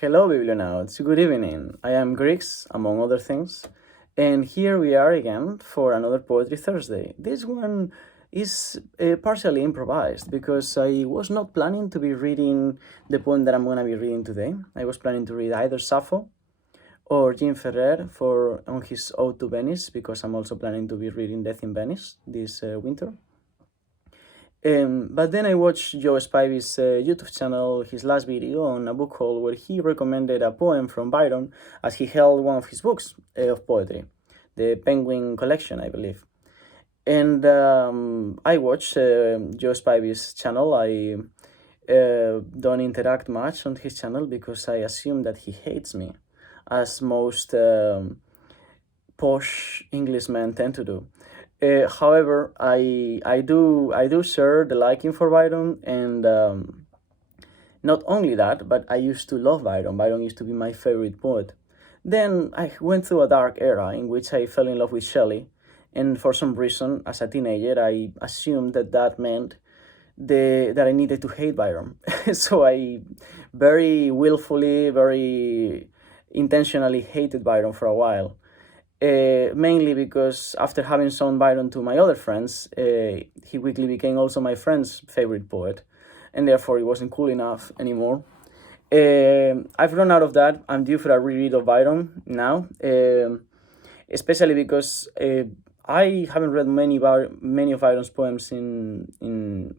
Hello, Biblionauts. Good evening. I am Grix, among other things, and here we are again for another Poetry Thursday. This one is partially improvised because I was not planning to be reading the poem that I'm going to be reading today. I was planning to read either Sappho or Jean Ferrer on his Ode to Venice, because I'm also planning to be reading Death in Venice this winter. But then I watched Joe Spivey's YouTube channel, his last video on a book haul, where he recommended a poem from Byron as he held one of his books of poetry, the Penguin Collection, I believe. And I watched Joe Spivey's channel. I don't interact much on his channel because I assume that he hates me, as most posh Englishmen tend to do. However, I do share the liking for Byron, and not only that, but I used to love Byron. Byron used to be my favorite poet. Then I went through a dark era in which I fell in love with Shelley, and for some reason, as a teenager, I assumed that meant that I needed to hate Byron. So I very willfully, very intentionally hated Byron for a while. Mainly because after having shown Byron to my other friends, he quickly became also my friend's favorite poet, and therefore it wasn't cool enough anymore. I've run out of that. I'm due for a reread of Byron now, especially because I haven't read many of Byron's poems in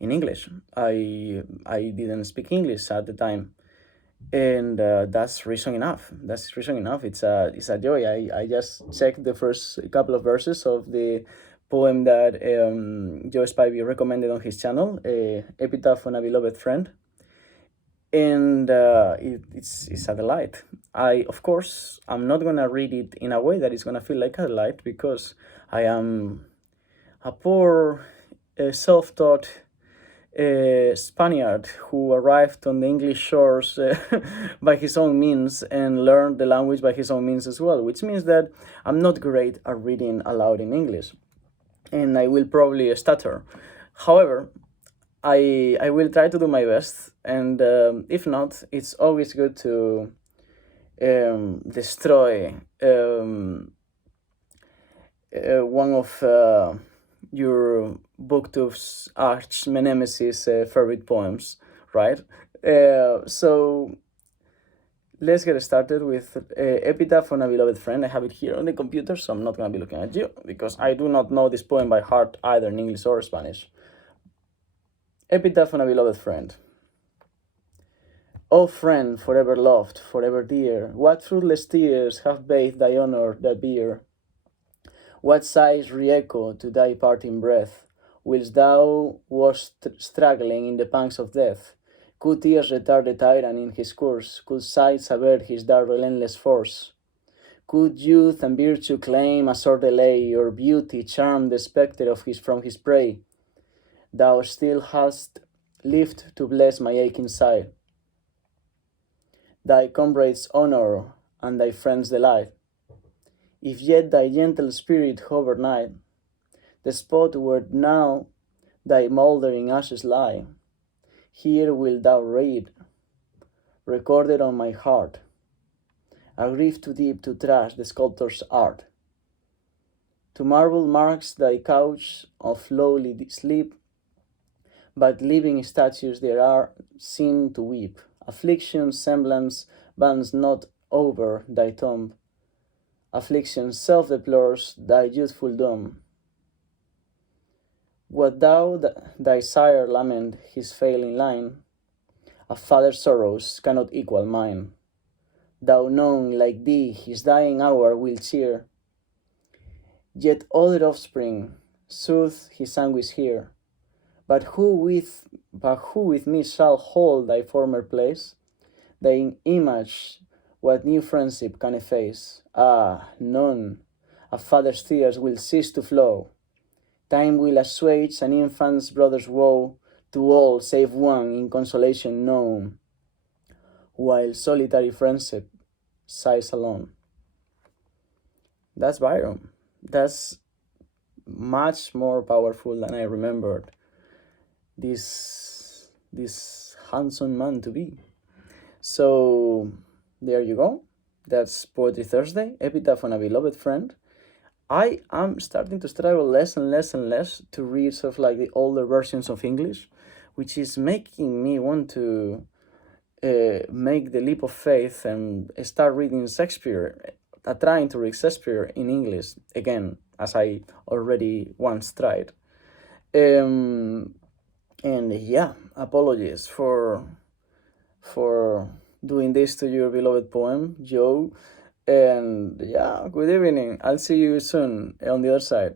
English. I didn't speak English at the time, and that's reason enough. It's a joy. I just checked the first couple of verses of the poem that Joe Spivey recommended on his channel, Epitaph on a Beloved Friend, and it's a delight. Of course, I'm not gonna read it in a way that is gonna feel like a delight, because I am a poor self-taught Spaniard who arrived on the English shores by his own means and learned the language by his own means as well, which means that I'm not great at reading aloud in English, and I will probably stutter. However, I will try to do my best, and if not, it's always good to destroy one of your booktube's arch nemesis favorite poems, right? So let's get started with Epitaph on a Beloved Friend. I have it here on the computer, so I'm not going to be looking at you, because I do not know this poem by heart, either in English or Spanish. Epitaph on a Beloved Friend. O friend, forever loved, forever dear, what fruitless tears have bathed thy honor, thy bier? What sighs re-echo to thy parting breath, whilst thou wast struggling in the pangs of death? Could tears retard the tyrant in his course? Could sighs avert his dark relentless force? Could youth and virtue claim a short delay, or beauty charm the spectre from his prey? Thou still hast lived to bless my aching side, thy comrades' honor and thy friends' delight. If yet thy gentle spirit hover nigh the spot where now thy mouldering ashes lie, here wilt thou read, recorded on my heart, a grief too deep to trash the sculptor's art. To marble marks thy couch of lowly sleep, but living statues there are seen to weep. Affliction's semblance bends not over thy tomb, affliction self deplores thy youthful doom. What thou thy sire lament his failing line, a father's sorrows cannot equal mine. Thou known like thee his dying hour will cheer, yet other offspring soothe his anguish here. But who with me shall hold thy former place? Thy image what new friendship can efface? Ah, none. A father's tears will cease to flow. Time will assuage an infant's brother's woe, to all save one in consolation known, while solitary friendship sighs alone. That's Byron. That's much more powerful than I remembered this handsome man to be. So there you go. That's Poetry Thursday, Epitaph on a Beloved Friend. I am starting to struggle less and less and less to read sort of like the older versions of English, which is making me want to make the leap of faith and start reading Shakespeare, trying to read Shakespeare in English again, as I already once tried. Um, and yeah, apologies for doing this to your beloved poem, Joe. And yeah, good evening. I'll see you soon on the other side.